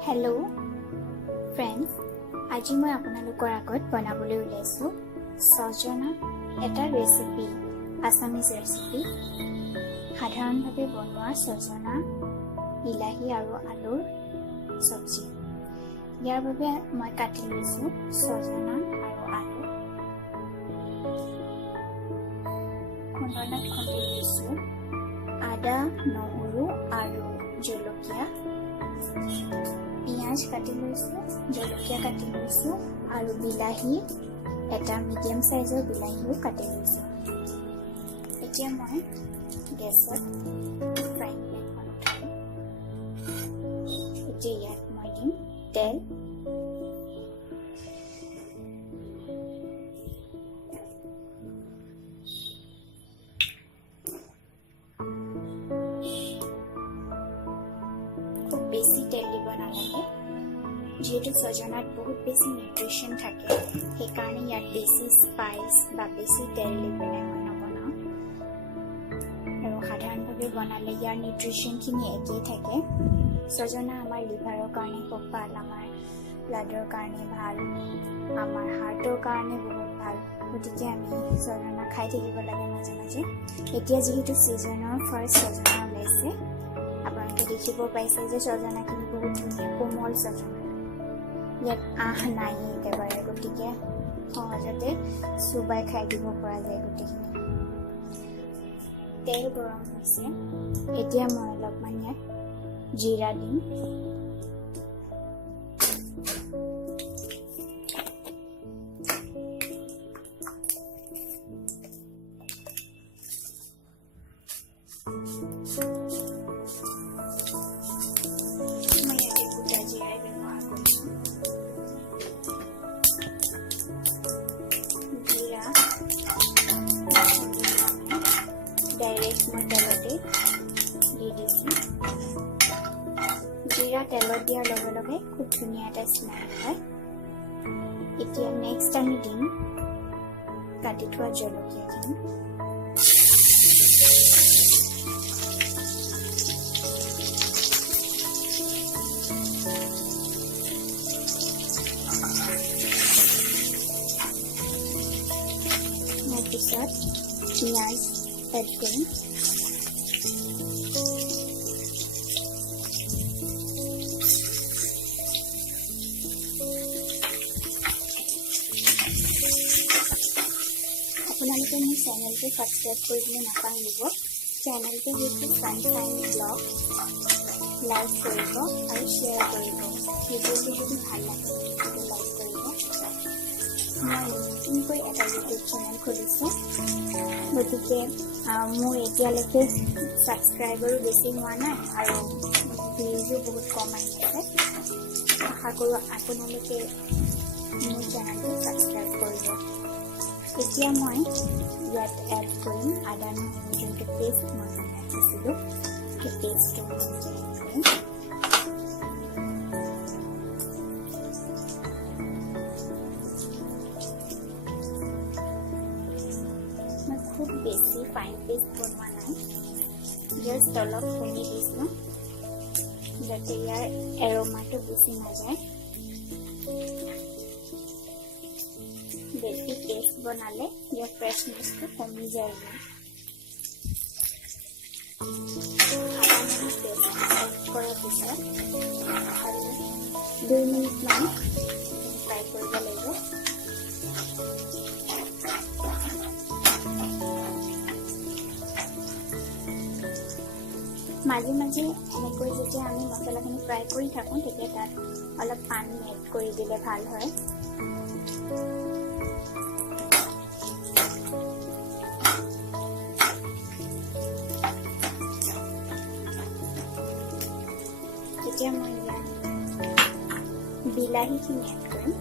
Hello friends, আজি মই আপোনালোকৰ আগত বনাবলৈ ওলাইছো sojona এটা ৰেচিপি Assamese ৰেচিপি সাধাৰণভাৱে বনোৱা sojona বিলাহী আৰু আলুৰ সবজি ইয়াৰ বাবে মই কাটি লৈছো sojona আৰু আলু খুন্দনাত খুন্দি লৈছো আদা নহৰু আৰু জলকীয়া পিয়াজ কাটি লৈছো জলকীয়া কাটি লৈছো আৰু বিলাহী এটা মিডিয়াম সাইজৰ বিলাহীও কাটি লৈছো এতিয়া মই গেছত ফ্ৰাইং পেনখন উঠাই এতিয়া ইয়াত মই দিম তেল বেছি তেল দিব নালাগে যেহেতু সজনাত বহুত বেছি নিউট্ৰিশন থাকে সেইকাৰণে ইয়াত বেছি স্পাইচ বা বেছি তেল দি পেলাই মই নবনাওঁ আৰু সাধাৰণভাৱে বনালে ইয়াৰ নিউট্ৰিশনখিনি একেই থাকে সজনা আমাৰ লিভাৰৰ কাৰণে খুব ভাল আমাৰ ব্লাডৰ কাৰণে ভাল আমাৰ হাৰ্টৰ কাৰণে বহুত ভাল গতিকে আমি সজনা খাই থাকিব লাগে মাজে মাজে এতিয়া যিহেতু ছিজনৰ ফাৰ্ষ্ট সজনা ওলাইছে আপোনালোকে দেখিব পাইছে যে সজনাখিনি বহুত ধুনীয়া কোমল সজনা ইয়াত নাই একেবাৰে গতিকে সহজতে চুবাই খাই দিব পৰা যায় গোটেইখিনি তেল গৰম হৈছে এতিয়া মই অলপমান ইয়াত জিৰা দিম डायरेक्ट मैं तेलते दी दिसो जीरा तेलत दियार लगे लगे खूब धुनिया एटा स्मेल है इतिया नेक्स्ट आमी दिम काटी थोआ जलकियाखिनि पिছত पियाज एड करें আপোনালোকে মোৰ চেনেলটো সাবস্ক্ৰাইব কৰিবলৈ নাপাহৰিব চেনেলটো হৈছে ফাইন ব্লগ লাইক কৰিব আৰু শ্বেয়াৰ কৰিব ভিডিঅ'টো যদি ভাল লাগে ভিডিঅ'টো লাইক কৰিব মই নতুনকৈ এটা ইউটিউব চেনেল খুলিছোঁ গতিকে মোৰ এতিয়ালৈকে ছাবস্ক্ৰাইবাৰো বেছি হোৱা নাই আৰু ভিউজো বহুত কম আহি আছে আশা কৰোঁ আপোনালোকে মোৰ চেনেলটো ছাবস্ক্ৰাইব কৰিব এতিয়া মই ইয়াত এড কৰিম আদা নহৰু যোনটো পেষ্ট মই বনাই থৈছিলোঁ সেই পেষ্টটো মই এড কৰিম খুব বেছি ফাইন পেষ্ট বনোৱা নাই জাষ্ট অলপ খুন্দি দিছোঁ যাতে ইয়াৰ এৰোমাটো গুচি নাযায় বেছি পেষ্ট বনালে ইয়াৰ ফ্ৰেছনেছটো কমি যায় পেষ্ট এড কৰাৰ পিছত আৰু 2 মিনিটমান ফ্ৰাই কৰিব লাগিব মাজে মাজে এনেকৈ যেতিয়া আমি মছলাখিনি ফ্ৰাই কৰি থাকোঁ তেতিয়া তাত অলপ পানী এড কৰি দিলে ভাল হয় এতিয়া মই ইয়াত বিলাহীখিনি এড কৰিম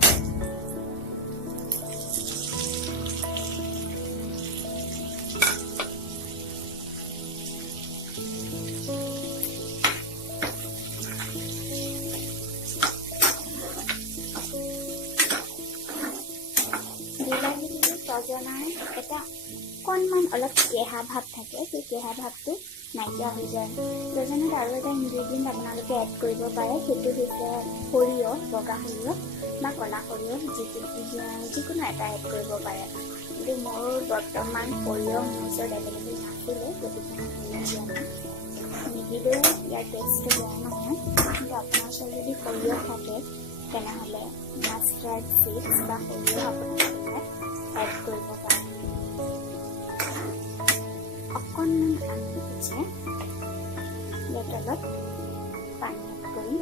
সজনাৰ এটা অকণমান অলপ কেহা ভাৱ থাকে সেই কেহা ভাৱটো নাইকিয়া হৈ যায়। সজনাত আৰু এটা ইনগ্ৰেডিয়েণ্ট আপোনালোকে এড কৰিব পাৰে, সেইটো হৈছে সৰিয়হ, বগা সৰিয়হ বা ক'লা সৰিয়হ, যিকোনো এটা এড কৰিব পাৰে। কিন্তু মোৰ বৰ্তমান সৰিয়হ মোৰ ওচৰত এভেইলেবল নাছিলে, গতিকে মই সৰিয়হ দিয়া নাই। নিদিলেও ইয়াৰ টেষ্টটো বেয়া নহয়, কিন্তু আপোনাৰ ওচৰত যদি সৰিয়হ থাকে তেনেহ'লে মাষ্টাৰ্ড চিডছ বা সৰিয়হ আপোনালোকে এড কৰিব পাৰে। অকণমান আমি পিছে বটলত পানী এড কৰিম।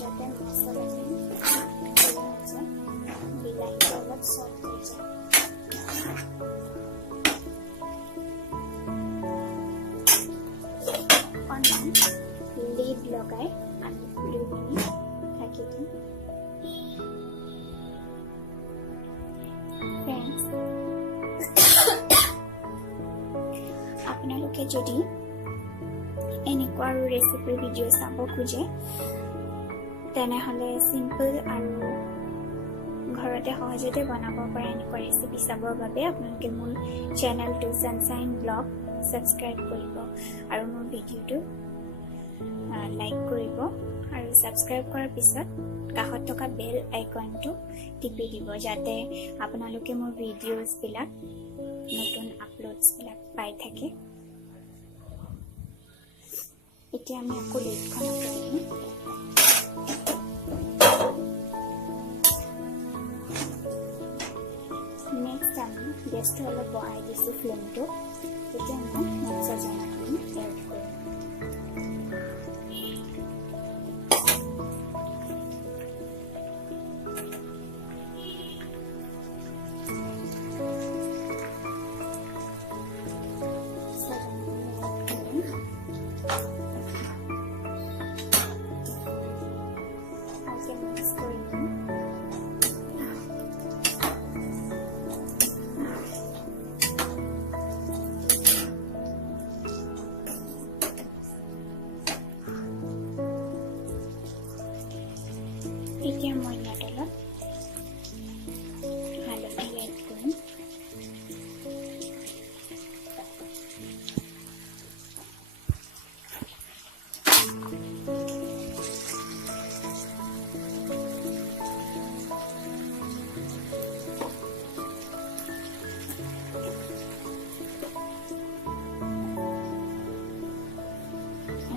যাতে মছলাখিনি বিলাহীটো অলপ চফ্ট হৈ যায়। অকণমান লিড লগাই আমি 2 মিনিট ঢাকি দিম। ফ্ৰেণ্ডছ, আপোনালোকে যদি এনেকুৱা আৰু ৰেচিপি ভিডিঅ' চাব খোজে তেনেহ'লে চিম্পল আৰু ঘৰতে সহজতে বনাব পৰা এনেকুৱা ৰেচিপি চাবৰ বাবে আপোনালোকে মোৰ চেনেলটো ছানশ্বাইন ব্লগ ছাবস্ক্ৰাইব কৰিব আৰু মোৰ ভিডিঅ'টো লাইক কৰিব, আৰু ছাবস্ক্ৰাইব কৰাৰ পিছত কাষত থকা বেল আইকনটো টিপি দিব, যাতে আপোনালোকে মোৰ ভিডিঅ'ছবিলাক, নতুন আপলোডছবিলাক পাই থাকে। এতিয়া আমি আকৌ লিডখন আঁতৰাই দিম। নেক্সট আমি গেছটো অলপ বঢ়াই দিছোঁ ফ্লেমটো। এতিয়া মই সজনাখিনি এড কৰিম। এতিয়া মই ইয়াত অলপ হালধি এড কৰিম।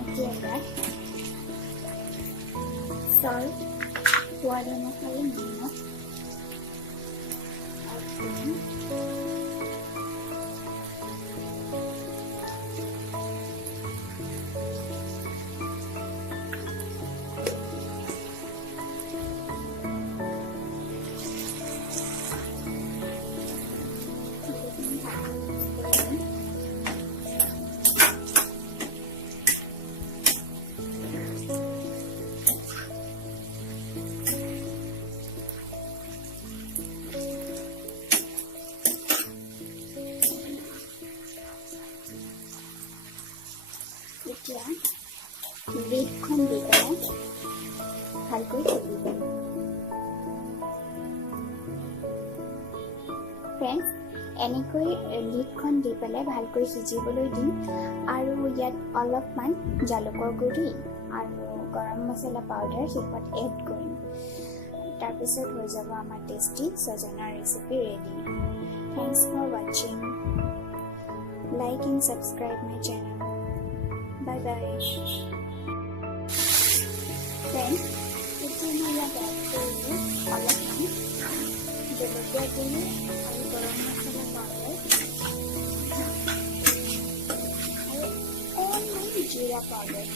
এতিয়া ইয়াত salt, সোৱাদ অনুসৰি নিমখ এড কৰিম। এতিয়া লিডখন দি পেলাই ভালকৈ সিজিব। ফ্ৰেণ্ডছ, এনেকৈ লিডখন দি পেলাই ভালকৈ সিজিবলৈ দিম, আৰু ইয়াত অলপমান জালুকৰ গুড়ি আৰু গৰম মছলা পাউডাৰ শেষত এড কৰিম। তাৰপিছত হৈ যাব আমাৰ টেষ্টি সজনা ৰেচিপি ৰেডি। থেংকছ ফৰ ৱাচিং। Like and subscribe my channel. Bye bye. Friends, এতিয়া মই ইয়াত এড কৰিলোঁ অলপমান জলকীয়া গুড়ি আৰু গৰম মছলা পাউডাৰ আৰু অকণমান জিৰা পাউডাৰ।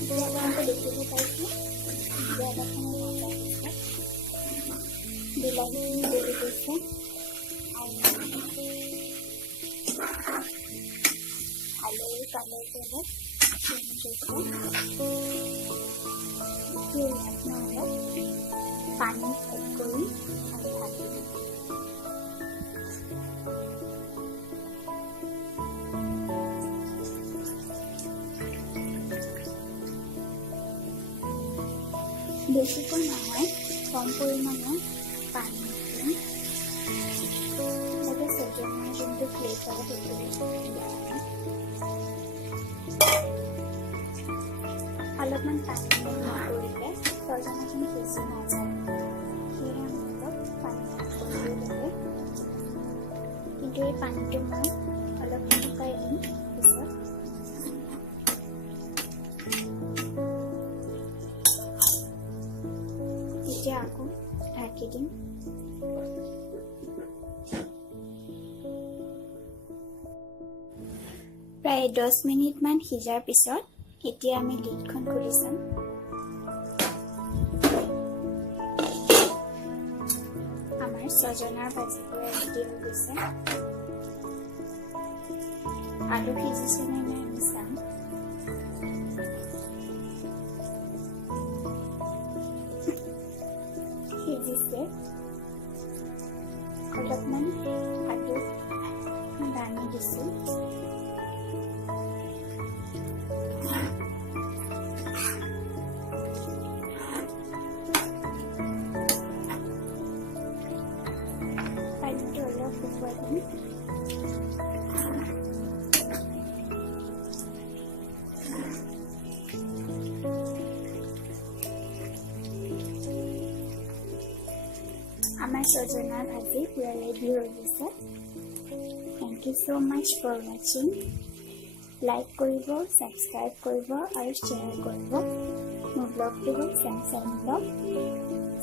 এতিয়া আপোনালোকে দেখিব পাইছোঁ যে অলপমান ভাজা হৈছে, বিলাহীখিনি দেৰি গৈছে আৰু আলুৰ কালাৰটো অলপ পানী এড কৰি আৰু ঢাকি দিম। বেছিকৈ নহয়, কম পৰিমাণৰ পানী দিম। যাতে সজনাৰ যোনটো ফ্লেভাৰ সেইটো অলপমান পানী কৰিলে সজনাখিনি বেছি নাযায়, সেয়ে আমি অলপ পানী কৰিব লাগে। কিন্তু এই পানীটো মই অলপ শুকাই দিম পিছত। এতিয়া আকৌ ঢাকি দিম। প্ৰায় 10 মিনিটমান সিজাৰ পিছত এতিয়া আমি লিডখন খুলি চাম। আমাৰ সজনাৰ ভাজি পৰা ৰেডি হৈ গৈছে। আলু সিজিছে নে নাই আমি চাম। সিজিছে। অলপমান আলু দানি দিছো। পানীটো অলপ শুকুৱাই দিম। আমাৰ সজনাৰ ভাজি পুৰা ৰেডি হৈ গৈছে। Thank you so much for watching. Like কৰিব, ছাবস্ক্ৰাইব কৰিব আৰু শ্বেয়াৰ কৰিব। মোৰ ব্লগটো হ'ল চেমচাং ব্লগ।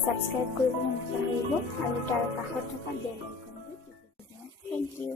ছাবস্ক্ৰাইব কৰিবলৈ নাপাহৰিব আৰু তাৰ কাষত থকা বেল আইকনটো টিপি দিব। Thank U.